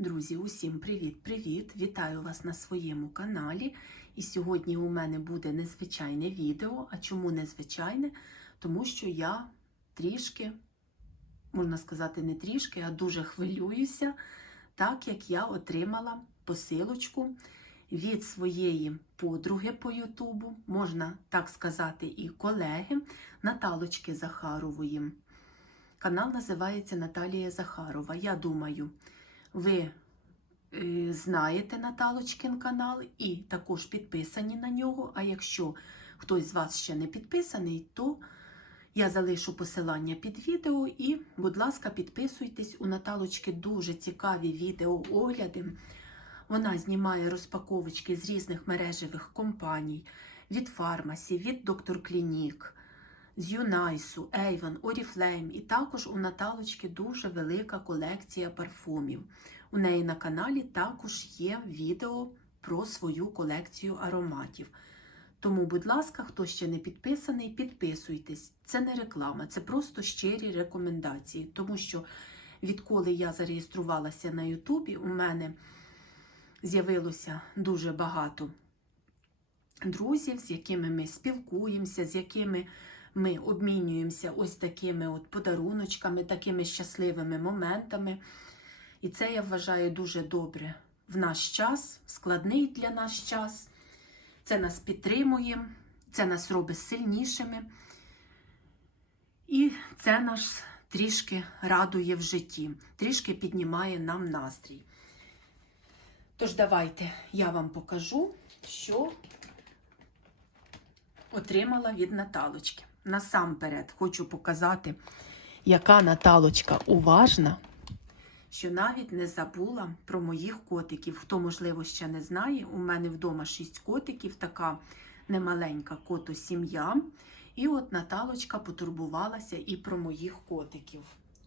Друзі, усім привіт-привіт! Вітаю вас на своєму каналі. І сьогодні у мене буде незвичайне відео. А чому незвичайне? Тому що я трішки, можна сказати, не трішки, а дуже хвилююся, так як я отримала посилочку від своєї подруги по Ютубу, можна так сказати, і колеги Наталочки Захарової. Канал називається Наталія Захарова. Я думаю, ви е, знаєте Наталочкин канал і також підписані на нього. А якщо хтось з вас ще не підписаний, то я залишу посилання під відео і, будь ласка, підписуйтесь. У Наталочки дуже цікаві відеоогляди. Вона знімає розпаковочки з різних мережевих компаній від Фармасі, від Доктор Клінік з Юнайсу, Avon, Oriflame. І також у Наталочки дуже велика колекція парфумів. У неї на каналі також є відео про свою колекцію ароматів. Тому, будь ласка, хто ще не підписаний, підписуйтесь. Це не реклама, це просто щирі рекомендації. Тому що відколи я зареєструвалася на Ютубі, у мене з'явилося дуже багато друзів, з якими ми спілкуємося, з якими ми обмінюємося ось такими от подаруночками, такими щасливими моментами. І це я вважаю дуже добре в наш час, складний для нас час. Це нас підтримує, це нас робить сильнішими. І це нас трішки радує в житті, трішки піднімає нам настрій. Тож, давайте я вам покажу, що отримала від Наталочки. Насамперед хочу показати, яка Наталочка уважна, що навіть не забула про моїх котиків. Хто, можливо, ще не знає, у мене вдома шість котиків, така немаленька кото-сім'я. І от Наталочка потурбувалася і про моїх котиків.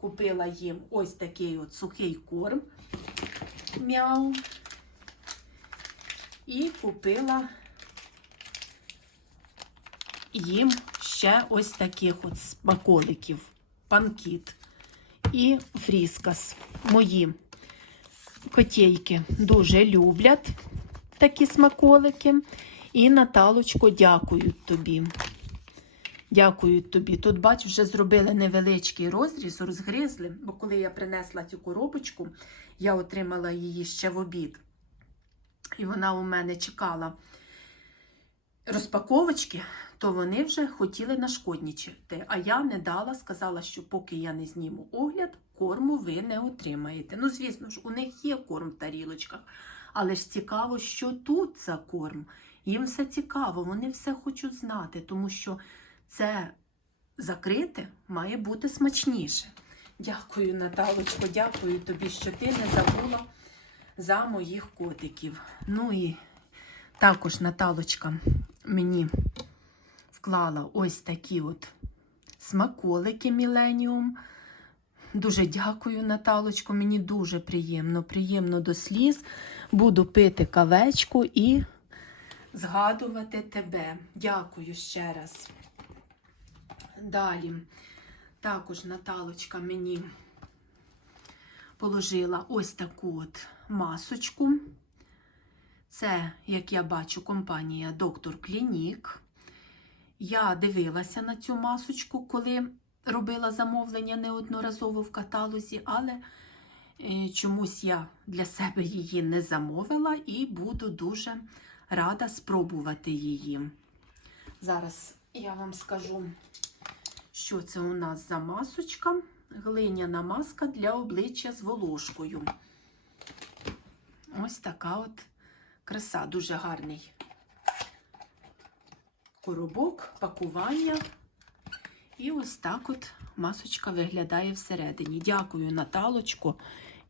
Купила їм ось такий от сухий корм мяу. І купила їм ще ось таких от смаколиків. Панкіт і фріскас. Мої котейки дуже люблять такі смаколики. І Наталочко, дякую тобі. Дякую тобі. Тут, бач, вже зробили невеличкий розріз, розгризли, бо коли я принесла цю коробочку, я отримала її ще в обід. І вона у мене чекала розпаковочки, то вони вже хотіли нашкоднічити. А я не дала, сказала, що поки я не зніму огляд, корму ви не отримаєте. Ну, звісно ж, у них є корм в тарілочках. Але ж цікаво, що тут за корм. Їм все цікаво, вони все хочуть знати, тому що це закрите має бути смачніше. Дякую, Наталочко, дякую тобі, що ти не забула за моїх котиків. Ну і також Наталочка мені вклала ось такі от смаколики Міленіум. Дуже дякую, Наталочко. Мені дуже приємно, приємно до сліз. Буду пити кавечку і згадувати тебе. Дякую ще раз. Далі, також Наталочка мені положила ось таку от масочку. Це, як я бачу, компанія Доктор Клінік. Я дивилася на цю масочку, коли робила замовлення неодноразово в каталозі, але е, чомусь я для себе її не замовила і буду дуже рада спробувати її. Зараз я вам скажу, що це у нас за масочка. Глиняна маска для обличчя з волошкою. Ось така от краса, дуже гарний коробок, пакування. І ось так от масочка виглядає всередині. Дякую, Наталочко.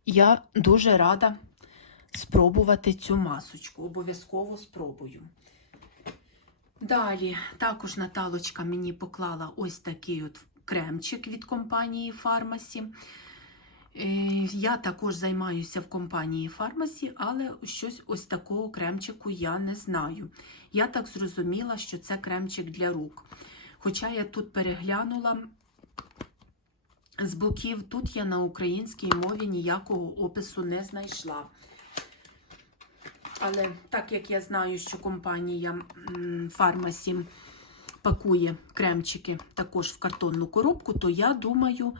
Я дуже рада спробувати цю масочку. Обов'язково спробую. Далі, також Наталочка мені поклала ось такий от кремчик від компанії Фармасі. Я також займаюся в компанії Фармасі, але щось ось такого кремчику я не знаю. Я так зрозуміла, що це кремчик для рук. Хоча я тут переглянула з боків. Тут я на українській мові ніякого опису не знайшла. Але так як я знаю, що компанія Фармасі пакує кремчики також в картонну коробку, то я думаю,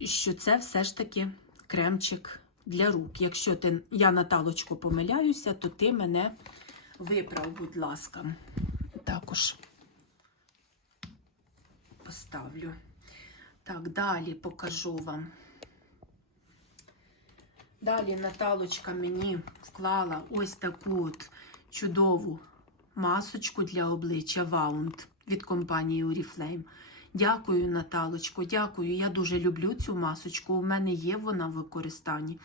що це все ж таки кремчик для рук. Якщо ти, я Наталочко помиляюся, то ти мене виправ, будь ласка. Також поставлю. Так, далі покажу вам. Далі Наталочка мені вклала ось таку от чудову масочку для обличчя Ваунд від компанії Oriflame. Дякую, Наталочко, дякую. Я дуже люблю цю масочку. У мене є вона в використанні.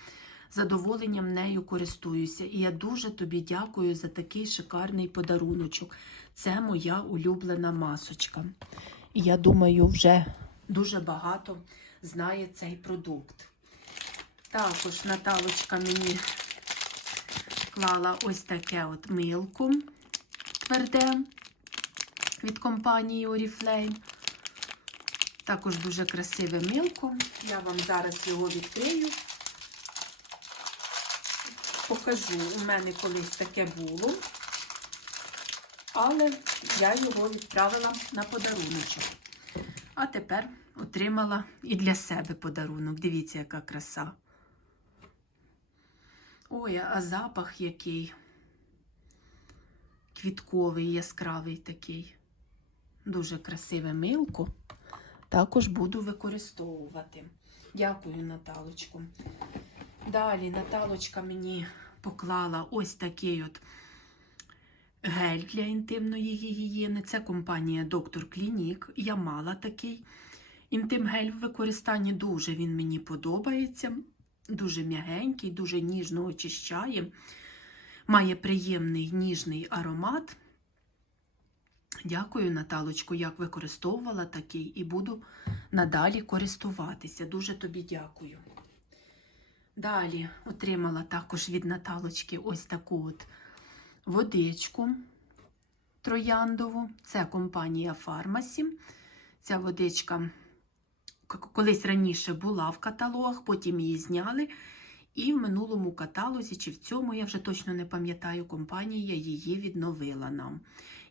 Задоволенням нею користуюся. І я дуже тобі дякую за такий шикарний подаруночок. Це моя улюблена масочка. І я думаю, вже дуже багато знає цей продукт. Також Наталочка мені клала ось таке от милко тверде від компанії Oriflame. Також дуже красиве милко. Я вам зараз його відкрию. Покажу, у мене колись таке було, але я його відправила на подаруночок. А тепер отримала і для себе подарунок. Дивіться, яка краса. Ой, а запах який квітковий, яскравий такий. Дуже красиве милко. Також буду використовувати. Дякую, Наталочку. Далі Наталочка мені поклала ось такий от гель для інтимної гігієни. Це компанія Доктор Клінік. Я мала такий інтим-гель в використанні. Дуже він мені подобається. Дуже м'ягенький, дуже ніжно очищає. Має приємний ніжний аромат. Дякую, Наталочку, як використовувала такий, і буду надалі користуватися. Дуже тобі дякую. Далі отримала також від Наталочки ось таку от водичку трояндову. Це компанія Фармасі. Ця водичка колись раніше була в каталогах, потім її зняли. І в минулому каталозі, чи в цьому, я вже точно не пам'ятаю, компанія її відновила нам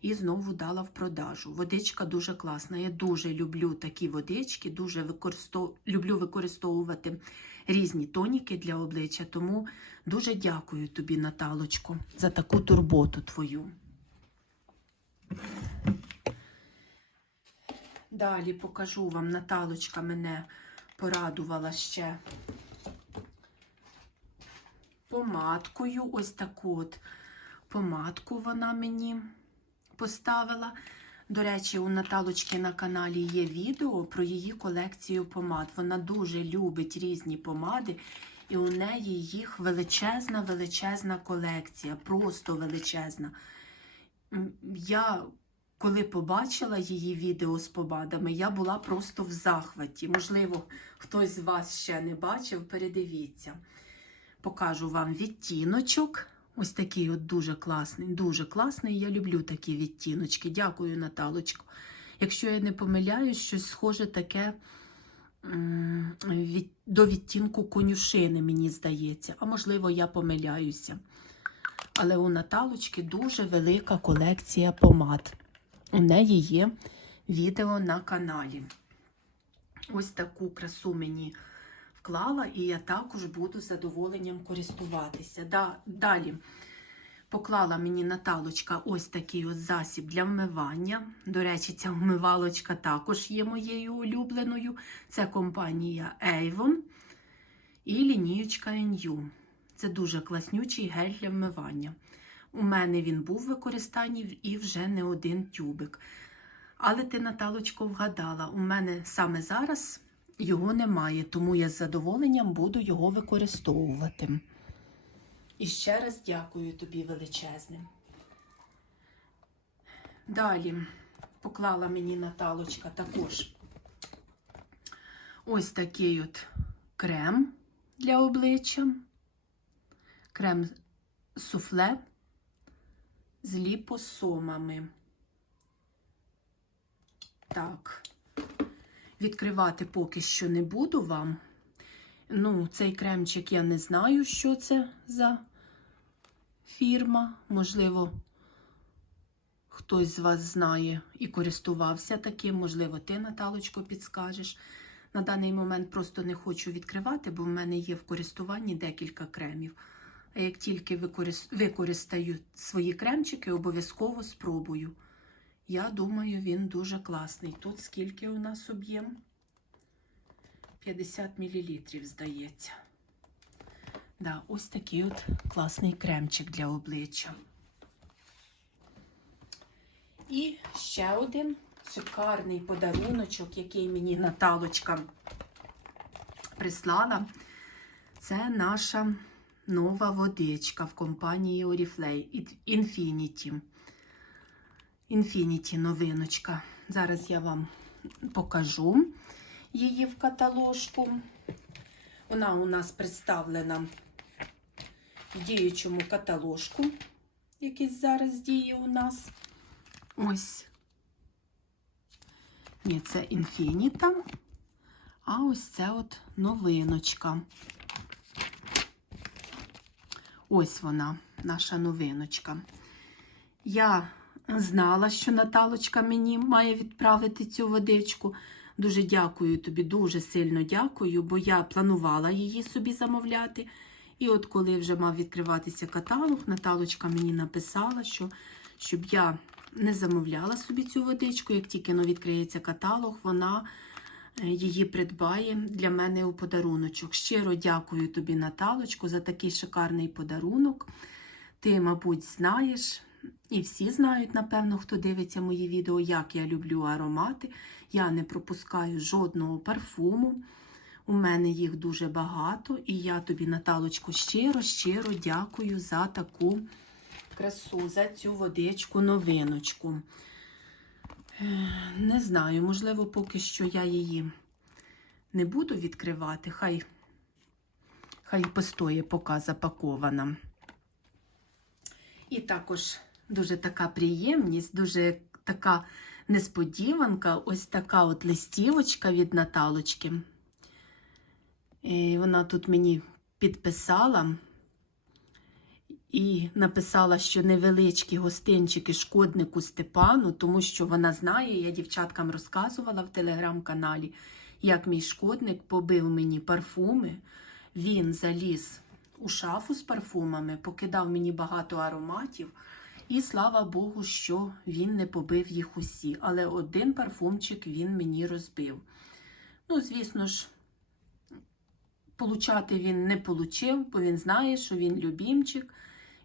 і знову дала в продажу. Водичка дуже класна. Я дуже люблю такі водички, дуже використов... люблю використовувати різні тоніки для обличчя. Тому дуже дякую тобі, Наталочко, за таку турботу твою. Далі покажу вам, Наталочка мене порадувала ще помадкою. Ось таку от помадку вона мені поставила. До речі, у Наталочки на каналі є відео про її колекцію помад. Вона дуже любить різні помади, і у неї їх величезна, величезна колекція, просто величезна. Я, коли побачила її відео з помадами, я була просто в захваті. Можливо, хтось з вас ще не бачив, передивіться. Покажу вам відтіночок. Ось такий от дуже класний, дуже класний. Я люблю такі відтіночки. Дякую, Наталочко. Якщо я не помиляюсь, щось схоже таке до відтінку конюшини, мені здається. А можливо, я помиляюся. Але у Наталочки дуже велика колекція помад. У неї є відео на каналі. Ось таку красу мені вклала, і я також буду задоволенням користуватися. Да, Далі поклала мені Наталочка ось такий от засіб для вмивання. До речі, ця вмивалочка також є моєю улюбленою. Це компанія Avon і лінієчка NU. Це дуже класнючий гель для вмивання. У мене він був в використанні і вже не один тюбик. Але ти, Наталочко, вгадала, у мене саме зараз його немає, тому я з задоволенням буду його використовувати. І ще раз дякую тобі величезним. Далі поклала мені Наталочка також ось такий от крем для обличчя, крем суфле з ліпосомами. Так. Відкривати поки що не буду вам. Ну, цей кремчик я не знаю, що це за фірма. Можливо, хтось з вас знає і користувався таким. Можливо, ти, Наталочко, підскажеш. На даний момент просто не хочу відкривати, бо в мене є в користуванні декілька кремів. А як тільки використаю свої кремчики, обов'язково спробую. Я думаю, він дуже класний. Тут скільки у нас об'єм? 50 мл, здається. Да, ось такий от класний кремчик для обличчя. І ще один шикарний подаруночок, який мені Наталочка прислала. Це наша нова водичка в компанії Oriflame Infinity. Infinity новиночка. Зараз я вам покажу її в каталожку. Вона у нас представлена в діючому каталожку, який зараз діє у нас. Ось. Ні, це Інфініта. А ось це от новиночка. Ось вона, наша новиночка. Я знала, що Наталочка мені має відправити цю водичку. Дуже дякую тобі, дуже сильно дякую, бо я планувала її собі замовляти. І от коли вже мав відкриватися каталог, Наталочка мені написала, що щоб я не замовляла собі цю водичку, як тільки ну, відкриється каталог, вона е, її придбає для мене у подаруночок. Щиро дякую тобі, Наталочку, за такий шикарний подарунок. Ти, мабуть, знаєш, і всі знають, напевно, хто дивиться мої відео, як я люблю аромати. Я не пропускаю жодного парфуму. У мене їх дуже багато, і я тобі, Наталочку, щиро, щиро дякую за таку красу, за цю водичку, новиночку. Е, Не знаю, можливо, поки що я її не буду відкривати. Хай, хай постоє, поки запакована. І також дуже така приємність, дуже така несподіванка, ось така от листівочка від Наталочки. І вона тут мені підписала і написала, що невеличкі гостинчики шкоднику Степану, тому що вона знає, я дівчаткам розказувала в телеграм-каналі, як мій шкодник побив мені парфуми. Він заліз у шафу з парфумами, покидав мені багато ароматів. І слава Богу, що він не побив їх усі. Але один парфумчик він мені розбив. Ну, звісно ж, получати він не получив, бо він знає, що він любімчик,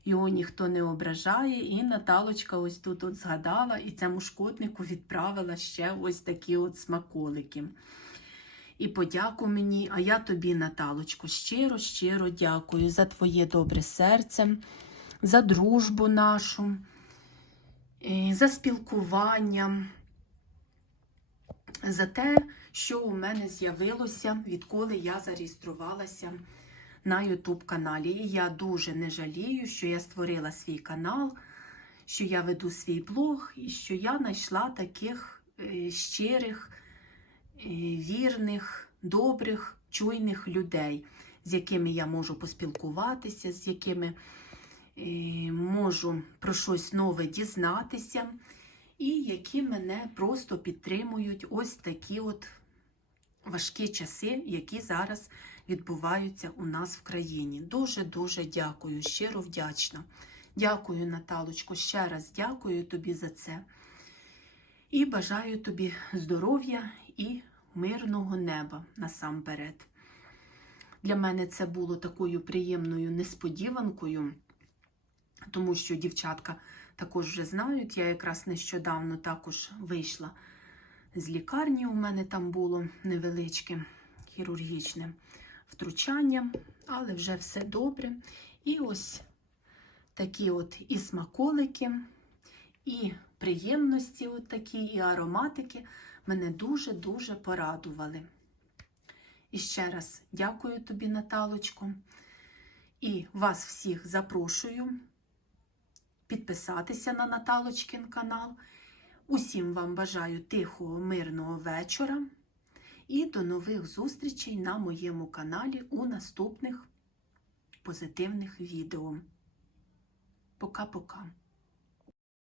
його ніхто не ображає. І Наталочка ось тут от згадала і цьому шкоднику відправила ще ось такі от смаколики. І подяку мені, а я тобі, Наталочко, щиро, щиро дякую за твоє добре серце, за дружбу нашу, за спілкування, за те, що у мене з'явилося, відколи я зареєструвалася на YouTube каналі. І я дуже не жалію, що я створила свій канал, що я веду свій блог і що я знайшла таких е, щирих, е, вірних, добрих, чуйних людей, з якими я можу поспілкуватися, з якими можу про щось нове дізнатися, і які мене просто підтримують ось такі от важкі часи, які зараз відбуваються у нас в країні. Дуже-дуже дякую, щиро вдячна. Дякую, Наталочко, ще раз дякую тобі за це. І бажаю тобі здоров'я і мирного неба насамперед. Для мене це було такою приємною несподіванкою, тому що дівчатка також вже знають, я якраз нещодавно також вийшла з лікарні. У мене там було невеличке хірургічне втручання, але вже все добре. І ось такі от і смаколики, і приємності, от такі, і ароматики мене дуже-дуже порадували. І ще раз дякую тобі, Наталочко. І вас всіх запрошую підписатися на Наталочкин канал. Усім вам бажаю тихого, мирного вечора. І до нових зустрічей на моєму каналі у наступних позитивних відео. Пока-пока.